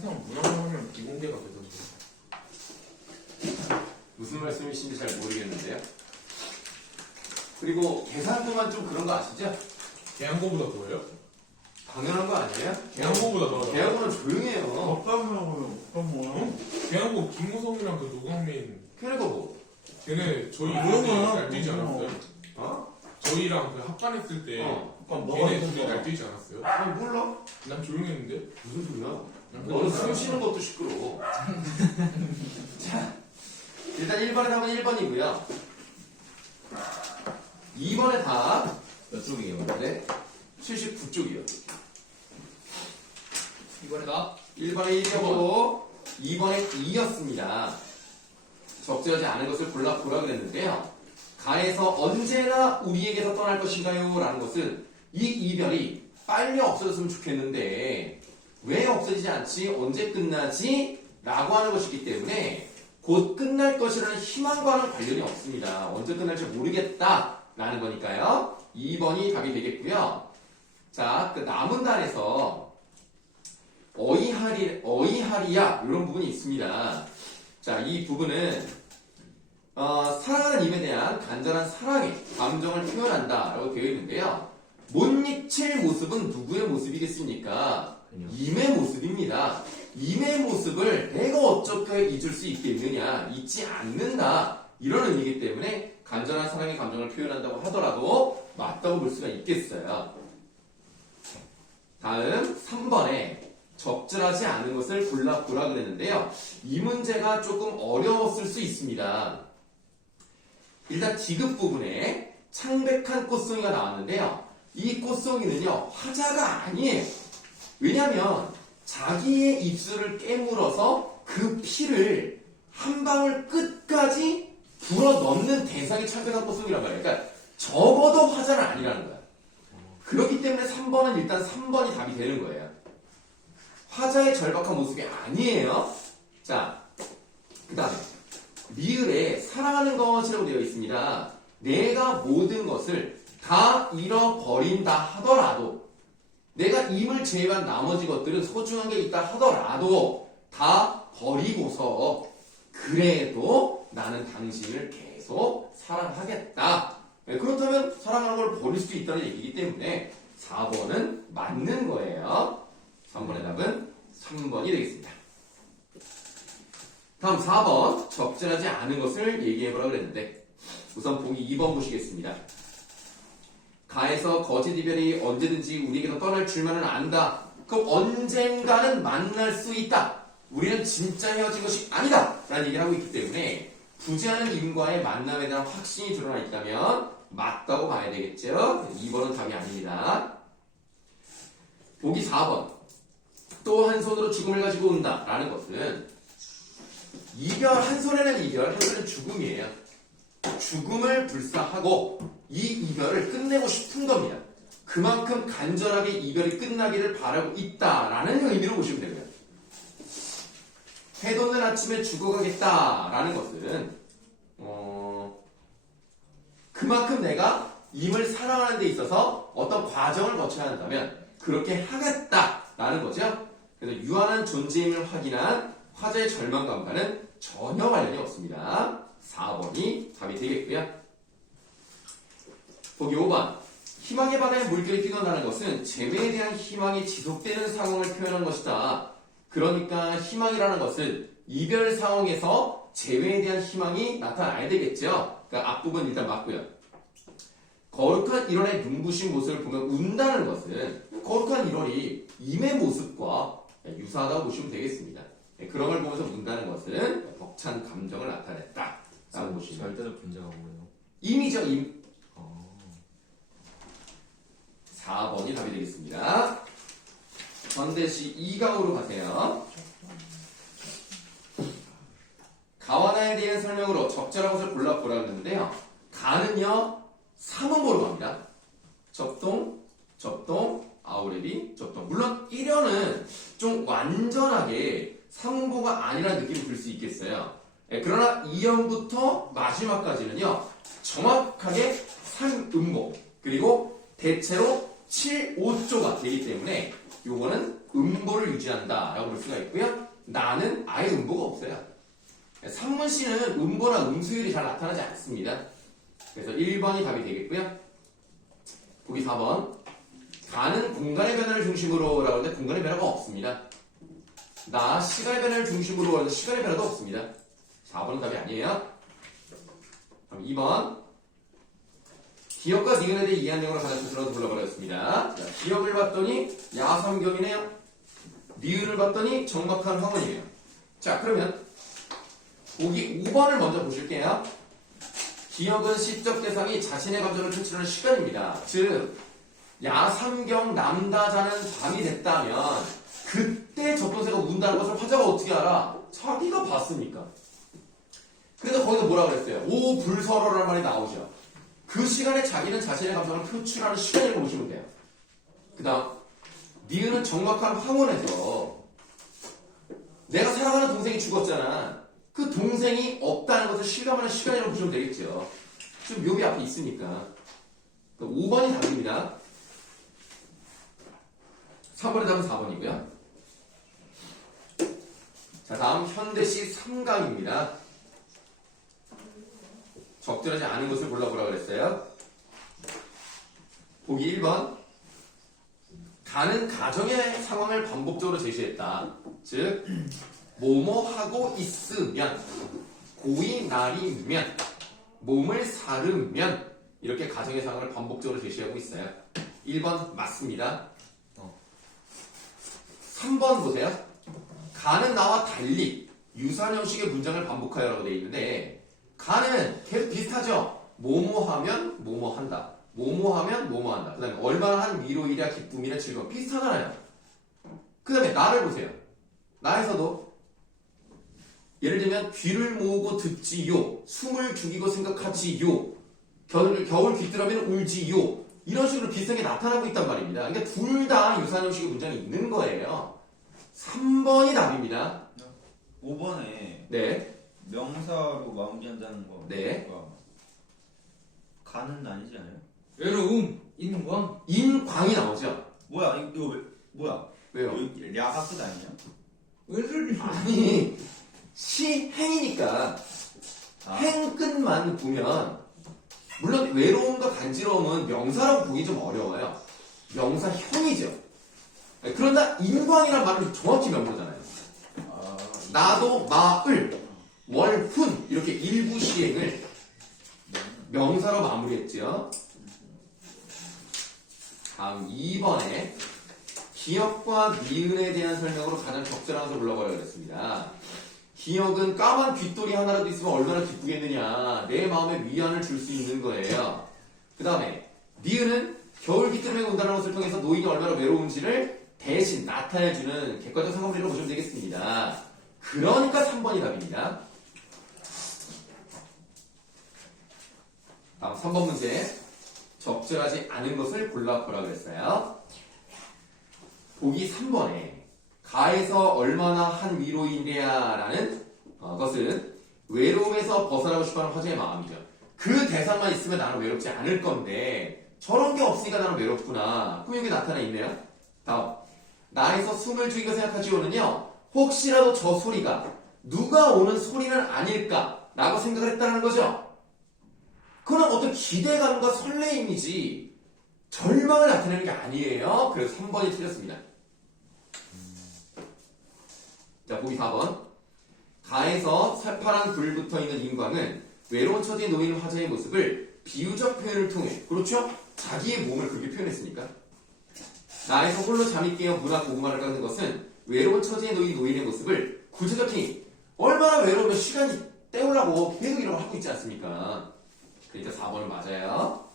항상 문항하면 비공개가 되던데. 무슨 말씀이신지 잘 모르겠는데요. 그리고 계산도만 좀 그런 거 아시죠? 계양고보다 더해요? 당연한 거 아니에요? 계양고보다 더하다. 계약은 조용해요. 법감이라고요. 법감이요. 계양고 김무성이랑 그 노강민 그러니까 뭐 걔네 저희 뭐야, 둘이 뭐야. 날뛰지 않았어요? 어? 저희랑 그 합반했을 때 걔네 둘이 날뛰지 않았어요? 아니 몰라? 난 조용했는데? 무슨 소리야? 난 너는 숨 쉬는 것도 시끄러워. 자, 일단 1번의 답은 1번이고요. 2번의 답 몇 쪽이에요? 네, 79쪽이요. 이번에 나 1번에 1이었고 2번에 2였습니다. 적절하지 않은 것을 골라보라 그랬는데요. 가에서 언제나 우리에게서 떠날 것인가요? 라는 것은 이 이별이 빨리 없어졌으면 좋겠는데 왜 없어지지 않지? 언제 끝나지? 라고 하는 것이기 때문에 곧 끝날 것이라는 희망과는 관련이 없습니다. 언제 끝날지 모르겠다 라는 거니까요. 2번이 답이 되겠고요. 자, 그 남은 단에서 어이하리야 이런 부분이 있습니다. 자, 이 부분은 사랑하는 임에 대한 간절한 사랑의 감정을 표현한다 라고 되어 있는데요. 못 잊힐 모습은 누구의 모습이겠습니까? 임의 모습입니다. 임의 모습을 내가 어떻게 잊을 수 있겠느냐, 잊지 않는다 이런 의미이기 때문에 간절한 사랑의 감정을 표현한다고 하더라도 맞다고 볼 수가 있겠어요. 다음 3번에 적절하지 않은 것을 골라보라 그랬는데요. 이 문제가 조금 어려웠을 수 있습니다. 일단 디귿 부분에 창백한 꽃송이가 나왔는데요. 이 꽃송이는요, 화자가 아니에요. 왜냐하면 자기의 입술을 깨물어서 그 피를 한 방울 끝까지 불어 넣는 대상이 창백한 꽃송이란 말이에요. 그러니까 적어도 화자는 아니라는 거야. 그렇기 때문에 3번은 일단 3번이 답이 되는 거예요. 화자의 절박한 모습이 아니에요. 자, 그 다음에 리을에 사랑하는 것이라고 되어 있습니다. 내가 모든 것을 다 잃어버린다 하더라도 내가 임을 제외한 나머지 것들은 소중한 게 있다 하더라도 다 버리고서 그래도 나는 당신을 계속 사랑하겠다. 그렇다면 사랑하는 걸 버릴 수도 있다는 얘기이기 때문에 4번은 맞는 거예요. 3번의 답은 3번이 되겠습니다. 다음 4번 적절하지 않은 것을 얘기해보라고 그랬는데 우선 보기 2번 보시겠습니다. 가에서 거짓 이별이 언제든지 우리에게서 떠날 줄만은 안다. 그럼 언젠가는 만날 수 있다. 우리는 진짜 헤어진 것이 아니다 라는 얘기를 하고 있기 때문에 부재하는 임과의 만남에 대한 확신이 드러나 있다면 맞다고 봐야 되겠죠. 2번은 답이 아닙니다. 보기 4번 또 한 손으로 죽음을 가지고 온다 라는 것은 이별, 한 손에는 이별, 한 손에는 죽음이에요. 죽음을 불사하고 이 이별을 끝내고 싶은 겁니다. 그만큼 간절하게 이별이 끝나기를 바라고 있다라는 의미로 보시면 됩니다. 해돋는 아침에 죽어가겠다라는 것은 그만큼 내가 임을 사랑하는 데 있어서 어떤 과정을 거쳐야 한다면 그렇게 하겠다라는 거죠. 그래서 유한한 존재임을 확인한 화자의 절망감과는 전혀 관련이 없습니다. 4번이 답이 되겠고요. 보기 5번 희망의 바다에 물결이 뛰어나는 것은 재회에 대한 희망이 지속되는 상황을 표현한 것이다. 그러니까 희망이라는 것은 이별 상황에서 재회에 대한 희망이 나타나야 되겠죠. 그러니까 앞부분 일단 맞고요. 거룩한 1월의 눈부신 모습을 보면 운다는 것은 거룩한 1월이 임의 모습과 유사하다고 보시면 되겠습니다. 그런 걸 보면서 운다는 것은 벅찬 감정을 나타냈다 라고 보시면 절대적 분자가 뭐예요? 임이죠. 임. 4번이 답이 되겠습니다. 전대시 2강으로 가세요. 가와나에 대한 설명으로 적절한 것을 골라보라 했는데요. 가는요 3음보로 갑니다. 접동, 아우레비, 접동. 물론 1연은 좀 완전하게 3음보가 아니라는 느낌을 들 수 있겠어요. 그러나 2연부터 마지막까지는요 정확하게 3음보 그리고 대체로 7, 5조가 되기 때문에 요거는 음보를 유지한다 라고 볼 수가 있고요. 나는 아예 음보가 없어요. 상문시는 음보나 음수율이 잘 나타나지 않습니다. 그래서 1번이 답이 되겠고요. 보기 4번. 가는 공간의 변화를 중심으로 라고 하는데 공간의 변화가 없습니다. 나 시간의 변화를 중심으로 하는데 시간의 변화도 없습니다. 4번은 답이 아니에요. 그럼 2번. 기억과 니은에 대해 이해한 내용으로 가장 스스로 불러버렸습니다. 자, 기억을 봤더니 야삼경이네요. 니은을 봤더니 정막한 황혼이에요. 자, 그러면 보기 5번을 먼저 보실게요. 기억은 시적 대상이 자신의 감정을 표출하는 시간입니다. 즉, 야삼경 남다자는 밤이 됐다면 그때 접근새가 운다는 것을 화자가 어떻게 알아? 자기가 봤으니까. 그래서 거기서 뭐라고 그랬어요? 오불설어라는 말이 나오죠. 그 시간에 자기는 자신의 감정을 표출하는 시간이라고 보시면 돼요. 그 다음 니은은 정막한 황혼에서 내가 사랑하는 동생이 죽었잖아. 그 동생이 없다는 것을 실감하는 시간이라고 보시면 되겠죠. 지금 묘비 앞에 있으니까. 5번이 답입니다. 3번의 답은 4번이고요. 자, 다음 현대시 삼강입니다. 적절하지 않은 것을 골라보라 그랬어요. 보기 1번. 가는 가정의 상황을 반복적으로 제시했다. 즉, 뭐뭐 하고 있으면, 고이 날이면, 몸을 사르면 이렇게 가정의 상황을 반복적으로 제시하고 있어요. 1번 맞습니다. 3번 보세요. 가는 나와 달리 유사한 형식의 문장을 반복하여라고 되어 있는데 가는 계속 비슷하죠. 뭐뭐 하면 뭐뭐 한다. 뭐뭐 하면 뭐뭐 한다. 그 다음에 얼마나 한 위로이랴 기쁨이랴 즐거움 비슷하잖아요. 그 다음에 나를 보세요. 나에서도 예를 들면 귀를 모으고 듣지요. 숨을 죽이고 생각하지요. 겨울 귀뚜라미는 울지요. 이런 식으로 비슷하게 나타나고 있단 말입니다. 그러니까 둘 다 유사한 형식의 문장이 있는 거예요. 3번이 답입니다. 5번에 네. 명사로 마무리한다는 거. 네. 가는 아니지 않아요? 외로움, 인광. 인광이 나오죠. 뭐야 이거 뭐야? 왜요? 여기 야가 끝 아니냐? 왜 소리? 아니 시행이니까 아. 행 끝만 보면 물론 외로움과 간지러움은 명사라고 보기 좀 어려워요. 명사형이죠. 그러나 인광이란 말은 정확히 명사잖아요. 아, 나도 마을 월훈 이렇게 일부 시행을 명사로 마무리했죠. 다음 2번에 기억과 니은에 대한 설명으로 가장 적절한 것을 골라버려야겠습니다. 기억은 까만 귓돌이 하나라도 있으면 얼마나 기쁘겠느냐. 내 마음에 위안을 줄 수 있는 거예요. 그 다음에 니은은 겨울 귀뚜라미가 온다는 것을 통해서 노인이 얼마나 외로운지를 대신 나타내주는 객관적 상황들로 보시면 되겠습니다. 그러니까 3번이 답입니다. 다음 3번 문제. 적절하지 않은 것을 골라보라 그랬어요. 보기 3번에 가에서 얼마나 한 위로인데야 라는 것은 외로움에서 벗어나고 싶어하는 화제의 마음이죠. 그 대상만 있으면 나는 외롭지 않을 건데 저런 게 없으니까 나는 외롭구나. 그럼 여기 나타나 있네요. 다음 나에서 숨을 죽이고 생각하지요는요. 혹시라도 저 소리가 누가 오는 소리는 아닐까 라고 생각을 했다는 거죠. 그건 어떤 기대감과 설레임이지 절망을 나타내는 게 아니에요. 그래서 3번이 틀렸습니다. 자, 보기 4번. 가에서 새파란 불 붙어있는 인광은 외로운 처지에 놓인 화자의 모습을 비유적 표현을 통해, 그렇죠? 자기의 몸을 그렇게 표현했으니까. 나에서 홀로 잠이 깨어 무나 고구마를 깎는 것은 외로운 처지에 놓인 노인의 모습을 구체적인 얼마나 외로우면 시간이 때우려고 계속 이런 걸 하고 있지 않습니까? 그러니까 4번은 맞아요.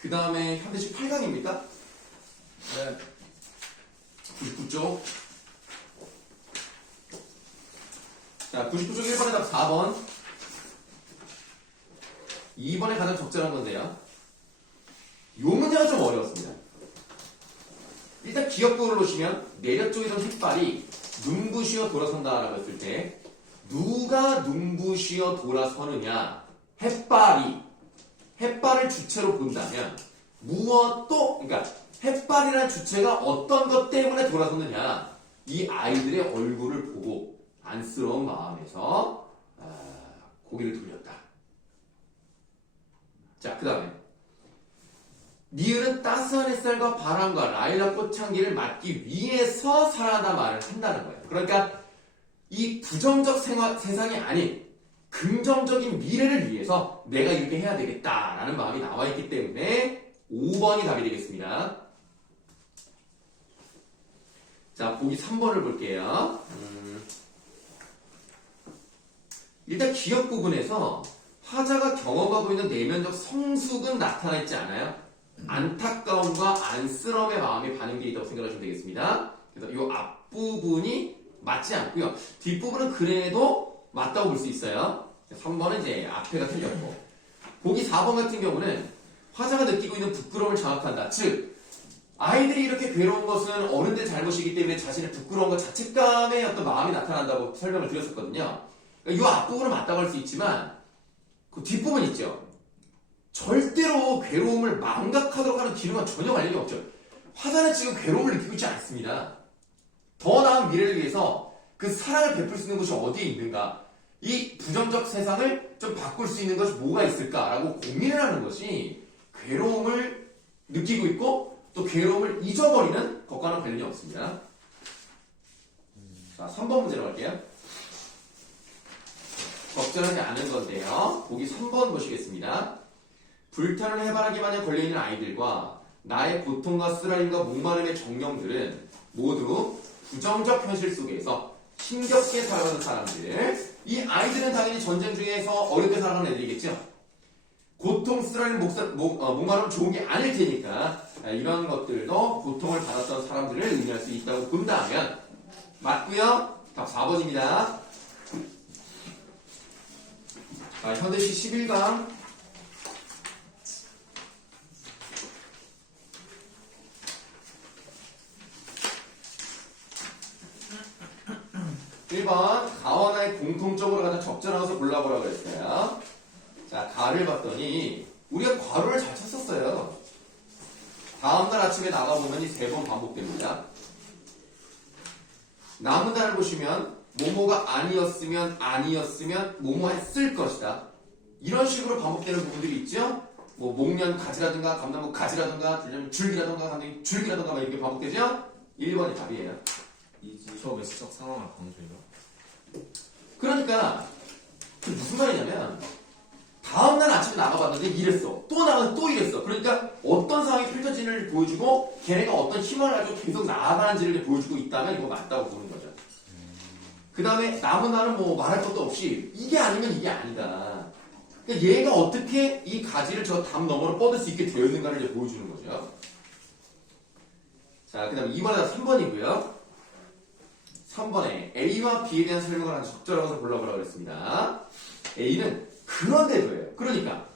그 다음에 현대식 8강입니까? 네. 99쪽. 자, 99쪽 1번에 답 4번. 2번에 가장 적절한 건데요. 요 문제가 좀 어려웠습니다. 일단 기억부를 놓으시면 내려 쪽이던 햇발이 눈부시어 돌아선다라고 했을 때 누가 눈부시어 돌아서느냐. 햇발을 주체로 본다면 무엇도, 그러니까 햇발이라는 주체가 어떤 것 때문에 돌아섰느냐, 이 아이들의 얼굴을 보고 안쓰러운 마음에서 고개를 돌렸다. 자, 그 다음에 니은은 따스한 햇살과 바람과 라일락 꽃향기를 맡기 위해서 살아다 말을 한다는 거예요. 그러니까 이 부정적 세상이 아닌 긍정적인 미래를 위해서 내가 이렇게 해야 되겠다라는 마음이 나와 있기 때문에 5번이 답이 되겠습니다. 자, 보기 3번을 볼게요. 일단 기억 부분에서 화자가 경험하고 있는 내면적 성숙은 나타나 있지 않아요? 안타까움과 안쓰러움의 마음이 반영되어 있다고 생각하시면 되겠습니다. 그래서 이 앞부분이 맞지 않고요. 뒷부분은 그래도 맞다고 볼 수 있어요. 3번은 이제 앞에가 틀렸고. 보기 4번 같은 경우는 화자가 느끼고 있는 부끄러움을 장악한다. 즉, 아이들이 이렇게 괴로운 것은 어른들 잘못이기 때문에 자신의 부끄러움과 자책감의 어떤 마음이 나타난다고 설명을 드렸었거든요. 이 앞부분은 맞다고 할 수 있지만 그 뒷부분 있죠. 절대로 괴로움을 망각하도록 하는 기능은 전혀 관련이 없죠. 화자는 지금 괴로움을 느끼고 있지 않습니다. 더 나은 미래를 위해서 그 사랑을 베풀 수 있는 곳이 어디에 있는가, 이 부정적 세상을 좀 바꿀 수 있는 것이 뭐가 있을까라고 고민을 하는 것이 괴로움을 느끼고 있고 또 괴로움을 잊어버리는 것과는 관련이 없습니다. 자, 3번 문제로 갈게요. 적절하지 않은 건데요. 보기 3번 보시겠습니다. 불타는 해바라기 마냥 걸려있는 아이들과 나의 고통과 쓰라림과 목마름의 정령들은 모두 부정적 현실 속에서 힘겹게 살아가는 사람들. 이 아이들은 당연히 전쟁 중에서 어렵게 살아가는 애들이겠죠. 고통, 쓰라림, 목마름 좋은 게 아닐 테니까 이런 것들도 고통을 받았던 사람들을 의미할 수 있다고 본다면 맞고요. 답 4번입니다. 자, 현대시 11강 1번 가와나의 공통적으로 가장 적절한 것을 골라보라고 그랬어요. 자, 가를 봤더니 우리가 괄호를 잘 쳤었어요. 다음날 아침에 나가보면 이 3번 반복됩니다. 남은 단을 보시면 뭐뭐가 아니었으면 뭐뭐 했을 것이다. 이런 식으로 반복되는 부분들이 있죠. 뭐 목련 가지라든가 감나무 가지라든가 줄기라든가 감나무 줄기라든가 막 이렇게 반복되죠. 1번이 답이에요. 수업의 시적 상황을 강조해요. 그러니까 그 무슨 말이냐면 다음날 아침에 나가봤는데 이랬어. 또 나가면 또 이랬어. 그러니까 어떤 상황이 펼쳐지는지를 보여주고 걔네가 어떤 힘을 가지고 계속 나아가는지를 보여주고 있다면 이거 맞다고 보는 거죠. 그 다음에 남은 날은 뭐 말할 것도 없이 이게 아니면 이게 아니다. 그러니까 얘가 어떻게 이 가지를 저 담 너머로 뻗을 수 있게 되었는가를 이제 보여주는 거죠. 자, 그 다음에 이번에 3번이고요. 3번에 A와 B에 대한 설명을 아주 적절한 것을 골라보라고 했습니다. A는 그런데도예요. 그러니까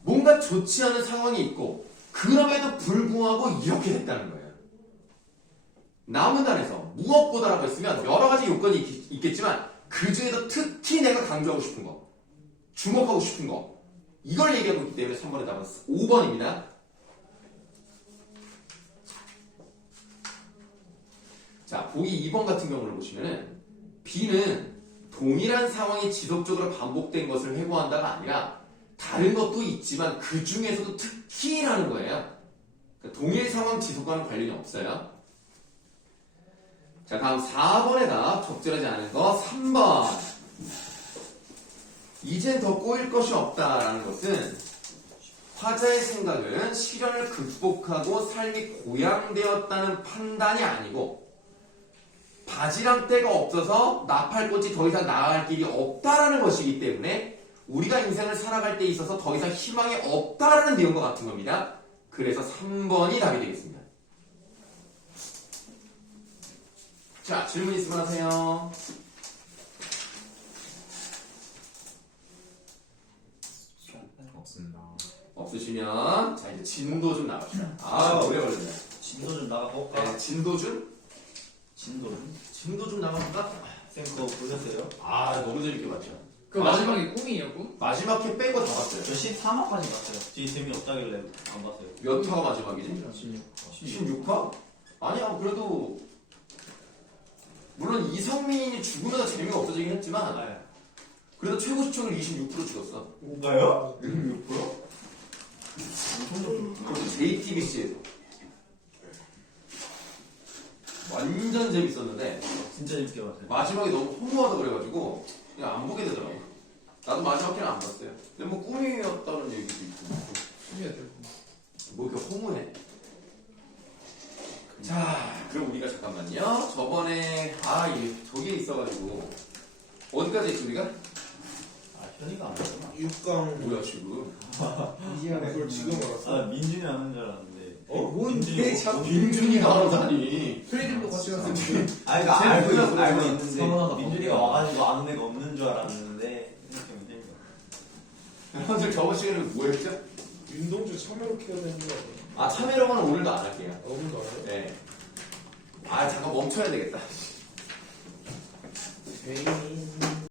뭔가 좋지 않은 상황이 있고 그럼에도 불구하고 이렇게 됐다는 거예요. 남은 단에서 무엇보다라고 했으면 여러 가지 요건이 있겠지만 그 중에서 특히 내가 강조하고 싶은 거, 주목하고 싶은 거, 이걸 얘기하고 있기 때문에 3번의 답은 5번입니다. 자, 보기 2번 같은 경우를 보시면은 B는 동일한 상황이 지속적으로 반복된 것을 회고한다가 아니라 다른 것도 있지만 그 중에서도 특히라는 거예요. 그러니까 동일 상황 지속과는 관련이 없어요. 자, 다음 4번에 답 적절하지 않은 거 3번. 이젠 더 꼬일 것이 없다라는 것은 화자의 생각은 시련을 극복하고 삶이 고양되었다는 판단이 아니고 바지랑 때가 없어서 나팔꽃이 더 이상 나아갈 길이 없다라는 것이기 때문에 우리가 인생을 살아갈 때 있어서 더 이상 희망이 없다라는 내용과 같은 겁니다. 그래서 3번이 답이 되겠습니다. 자, 질문 있으면 하세요. 없습니다. 없으시면 자, 이제 진도 좀 나갑시다. 아, 오래 걸렸네. 진도 좀 나가볼까? 네, 진도준? 진도 좀? 진도 좀 나갑니까? 쌤 그거 보셨어요? 아, 너무 재밌게 봤죠. 그 마지막에 꿈이에요, 꿈? 마지막 회 빼고 다 봤어요. 저 13화까지 봤어요. 뒤에 재미없다길래 안 봤어요. 몇 화가 마지막이지? 16화? 아니야, 그래도 물론 이성민이 죽으면서 재미가 없어지긴 했지만 네. 그래도 최고 시청률 26% 찍었어. 뭔가요? 6%? 그것도 JTBC에서 완전 재밌었는데 진짜 재밌게 봤어요. 마지막에 너무 허무하다 그래가지고 그냥 안 보게 되더라고. 나도 마지막 회는 안 봤어요. 근데 뭐 꿈이었다는 얘기도 있고 꿈이었죠. 뭐 이렇게 허무해. 자, 그럼 우리가 잠깐만요. 저번에 저게 있어가지고 어디까지 했지 우리가? 아, 현이가 안 봤구나. 6강 뭐야 지금? 그걸 지금 알았어. 아, 민준이 아는 줄 알았는데. 뭔데 자꾸 민준이가 하다니. 트레이딩도 같이 갔는데. 아, 그러니까 알고 서운하다. 있는데 민준이가 와가지고 아는 애가 없는 줄 알았는데 이렇게 민준이가. 여러분들 저번 시간에 뭐 했죠? 윤동주 참여로 키워야 되는 거 아니야? 아 참여로는 오늘도 안 할게요. 어느 거 알아요? 네. 아 잠깐 멈춰야 되겠다. 개인